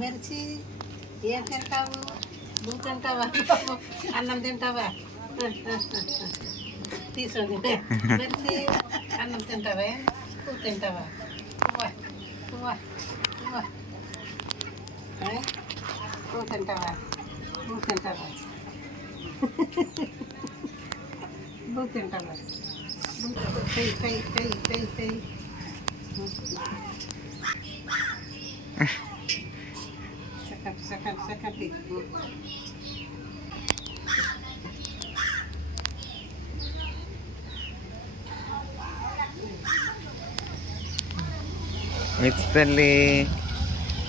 మిర్చి ఏం తింటావు? నువ్వు తింటావా? అన్నం తింటావా? తీసుకోండి. మిర్చి అన్నం తింటావా? నువ్వు తింటావా? నువ్వు తింటావా? నువ్వు తింటావా? నువ్వు తింటావా? కై సెకండ్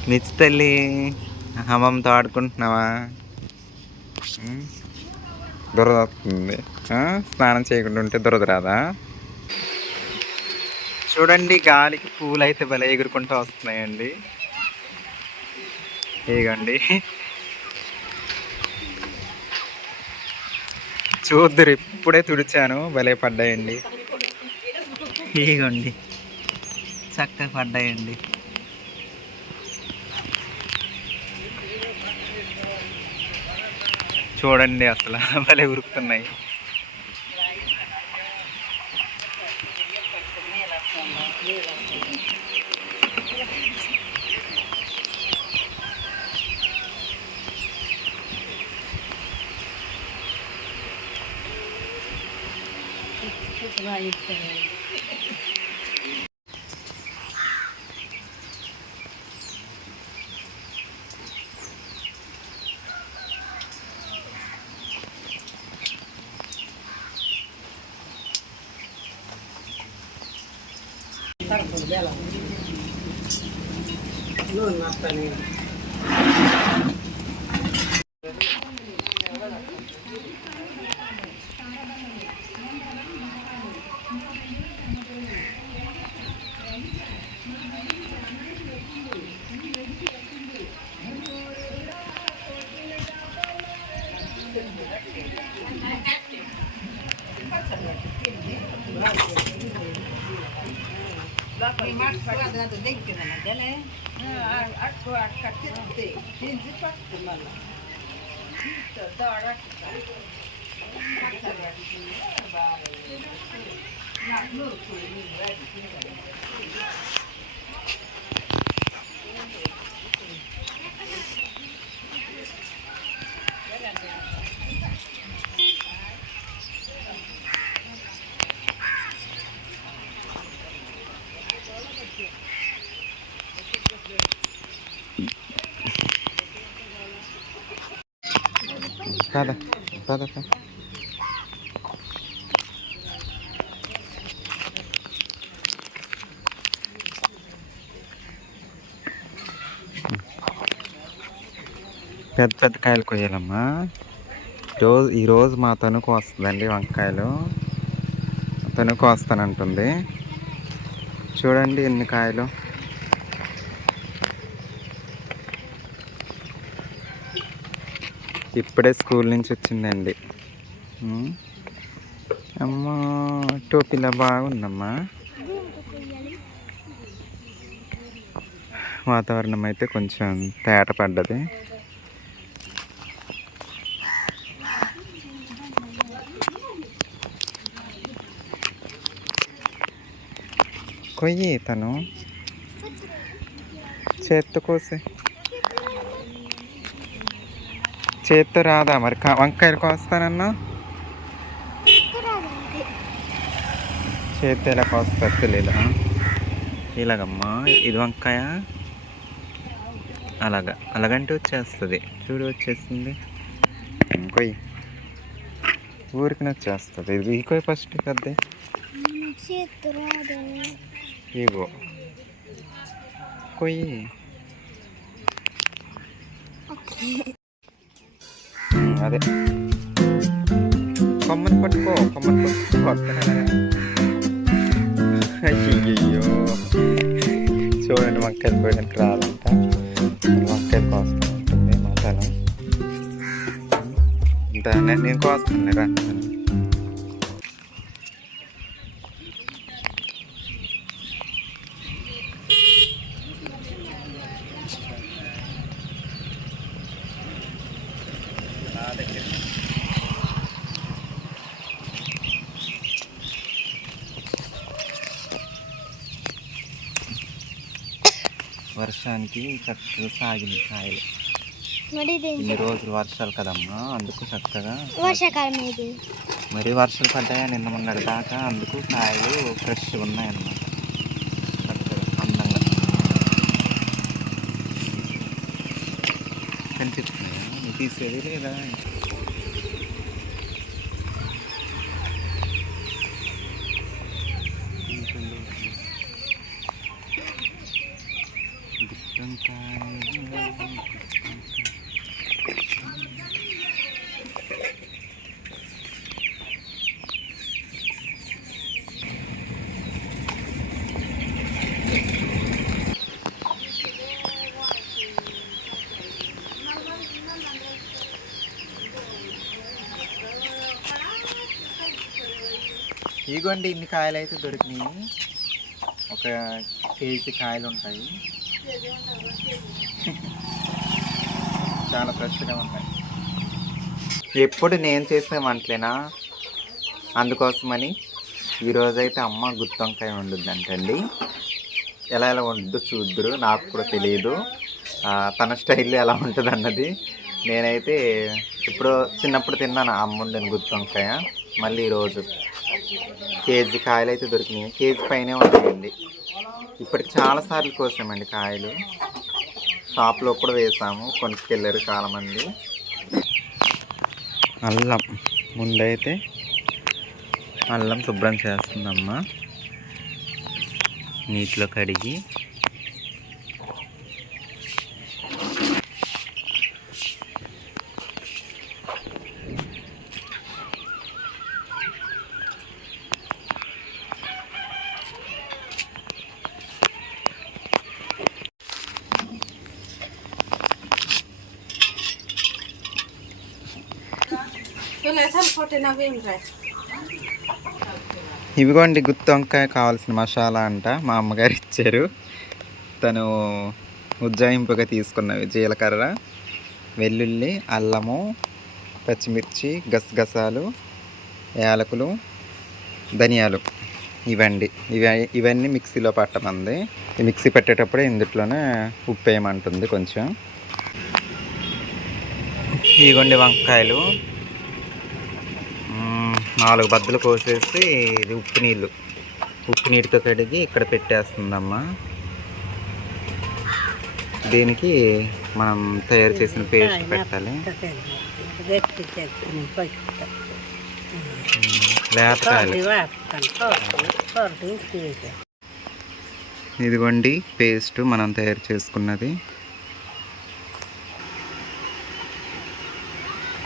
మిర్చి తల్లి అమ్మమ్మతో ఆడుకుంటున్నావా? దురద వస్తుంది. స్నానం చేయకుండా ఉంటే దురద రాదా? చూడండి, గాలికి పూలు అయితే భలే ఎగురుకుంటూ వస్తున్నాయండి. ఇగండి, చూద్దరు, ఇప్పుడే తుడిచాను, భలే పడ్డాయండి. ఇగోండి, చక్కగా పడ్డాయండి. చూడండి, అసలు భలే ఉరుకుతున్నాయి. పద పద పద. పెద్ద పెద్ద కాయలు కొయ్యాలమ్మా. ఈరోజు మా తణుకు వస్తుందండి వంకాయలు. తణుకు వస్తానంటుంది. చూడండి ఎన్ని కాయలు. ఇప్పుడే స్కూల్ నుంచి వచ్చిందండి. అమ్మా, టోపీలా బాగుందమ్మా. వాతావరణం అయితే కొంచెం తేట పడ్డది. కొయ్యి, తను చేత్తో కోసి. చేత్తో రాదా మరి? వంకాయలు కోస్తానన్నా చేత్తో ఎలా కోస్తా తెలీదా? ఇలాగమ్మా, ఇది వంకాయ. అలాగంటే వచ్చేస్తుంది. చూడు, వచ్చేస్తుంది. కొయ్యి, ఊరికి వచ్చేస్తుంది. ఇది కొయ్యి ఫస్ట్ కద్దే. ఇగో కొయ్యి. అదే కొమ్మని పట్టుకో, అయ్యో, చూడండి, వంకాయలు పోయినట్టు రాదంట. వంకాయలు కోస్తా ఉంటుంది మసాలా. నేను కోస్తాను రా. వర్షానికి చక్కగా సాగింది కాయలు. మరి ఇన్ని రోజులు వర్షాలు కదమ్మా, అందుకు చక్కగా వర్షాకాలం ఇది. మరి వర్షాలు పడ్డాయా నిన్న మొన్నటి దాకా, అందుకు కాయలు ఫ్రెష్గా ఉన్నాయన్నమాట. చక్కగా అందంగా కనిపిస్తున్నాయా? నీకు తీసేది లేదా? ఇగోండి ఇన్ని కాయలు అయితే దొరికినాయి. ఒక కేజీ కాయలు ఉంటాయి. చాలా ఫ్రెష్గా ఉంటాయి. ఎప్పుడు నేను చేసే వంటలేనా, అందుకోసమని ఈరోజైతే అమ్మ గుత్తి వంకాయ వండుద్దంటండి. ఎలా ఎలా వండుద్దో చూద్దరు, నాకు కూడా తెలియదు తన స్టైల్లో ఎలా ఉంటుంది అన్నది. నేనైతే ఇప్పుడు చిన్నప్పుడు తిన్నాను అమ్మ వండిన గుత్తి వంకాయ. మళ్ళీ ఈరోజు కేజీ కాయలు అయితే దొరికినాయి. కేజీ పైనే ఉన్నాయండి. ఇప్పటికి చాలాసార్లు కోసామండి కాయలు. షాప్లో కూడా వేసాము, కొనుక్కెళ్ళారు చాలామంది. అల్లం ముందైతే అల్లం శుభ్రం చేస్తుందమ్మా, నీటిలో కడిగి. ఇవిగోండి గుత్తి వంకాయ కావాల్సిన మసాలా అంట, మా అమ్మగారు ఇచ్చారు. తను ఉజ్జాయింపుగా తీసుకున్నవి జీలకర్ర, వెల్లుల్లి, అల్లము, పచ్చిమిర్చి, గసగసాలు, యాలకులు, ధనియాలు ఇవండి. ఇవన్నీ మిక్సీలో పట్టమంది. ఈ మిక్సీ పెట్టేటప్పుడే ఇందులోనే ఉప్పు వేయమంటుంది కొంచెం. ఇగోండి వంకాయలు 4 బద్దలు కోసేసి ఇది ఉప్పు నీటితో కడిగి ఇక్కడ పెట్టేస్తుందమ్మా. దీనికి మనం తయారు చేసిన పేస్ట్ పెట్టాలి. లేతకాయలు ఇదిగోండి పేస్ట్ మనం తయారు చేసుకున్నది.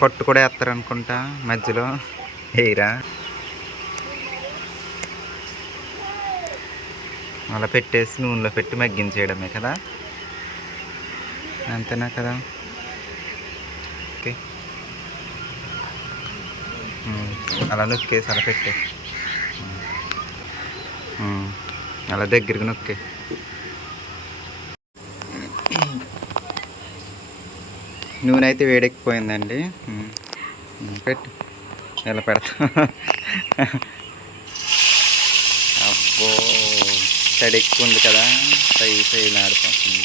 కొట్టు కూడా వేస్తారనుకుంటా, మధ్యలో వేయరా. అలా పెట్టేసి నూనెలో పెట్టి మగ్గించేయడమే కదా, అంతేనా కదా? ఓకే, అలా నొక్కేసి అలా పెట్టే, అలా దగ్గరికి నొక్కే. నూనె అయితే వేడెక్కిపోయిందండి. పెట్టు, ఎలా పెడతా. అబ్బో తడి ఎక్కువ ఉంది కదా, సైలు ఆడిపోతుంది.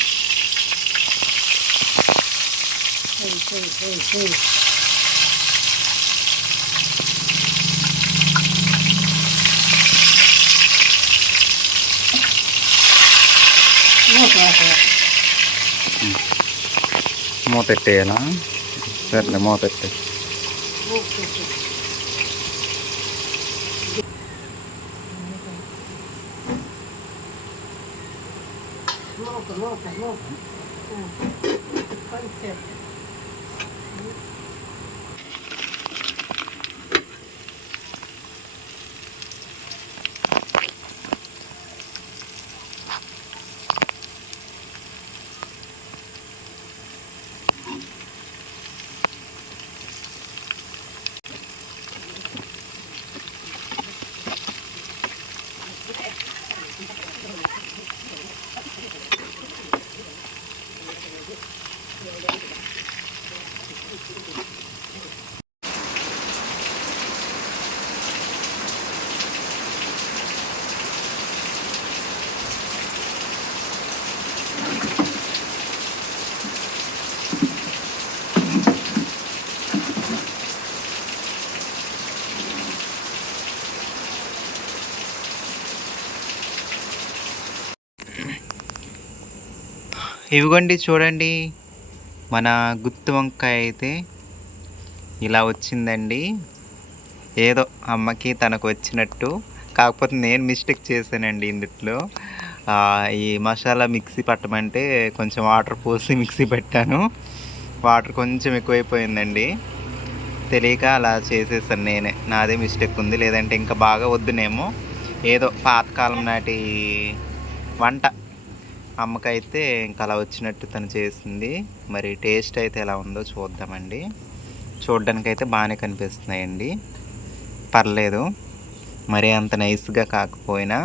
మూతెట్టేయాలా? సర్లే మూతెట్టే. ఇవిగోండి చూడండి, మన గుత్తి వంకాయ అయితే ఇలా వచ్చిందండి. ఏదో అమ్మకి తనకు వచ్చినట్టు. కాకపోతే నేను మిస్టేక్ చేశానండి ఇందులో. ఈ మసాలా మిక్సీ పట్టమంటే కొంచెం వాటర్ పోసి మిక్సీ పెట్టాను. వాటర్ కొంచెం ఎక్కువైపోయిందండి. తెలియక అలా చేసేసాను నేనే. నాదే మిస్టేక్ ఉంది, లేదంటే ఇంకా బాగా వద్దునేమో. ఏదో పాతకాలం నాటి వంట అమ్మకైతే ఇంకా అలా వచ్చినట్టు తను చేసింది. మరి టేస్ట్ అయితే ఎలా ఉందో చూద్దామండి. చూడ్డానికైతే బాగానే కనిపిస్తున్నాయండి, పర్లేదు. మరీ అంత నైస్గా కాకపోయినా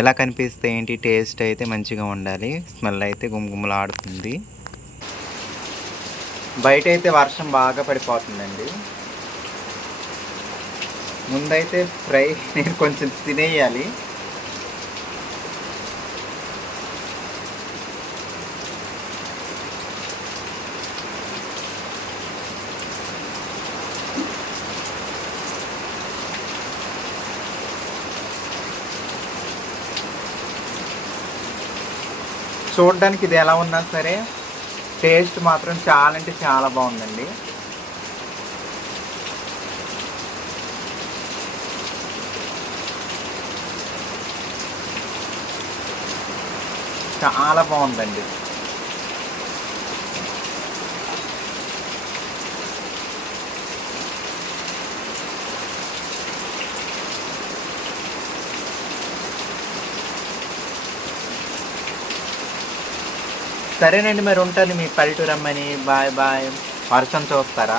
ఎలా కనిపిస్తే ఏంటి, టేస్ట్ అయితే మంచిగా ఉండాలి. స్మెల్ అయితే గుమగుమలాడుతుంది. బయట అయితే వర్షం బాగా పడిపోతుందండి. ముందైతే ఫ్రై నేను కొంచెం తినేయాలి. చూడడానికి ఇది ఎలా ఉన్నా సరే టేస్ట్ మాత్రం చాలా అంటే చాలా బాగుందండి. చాలా బాగుందండి. సరేనండి, మరి ఉంటాను. మీ పల్లెటూరు అమ్మని. Bye bye. వర్షం చూస్తారా?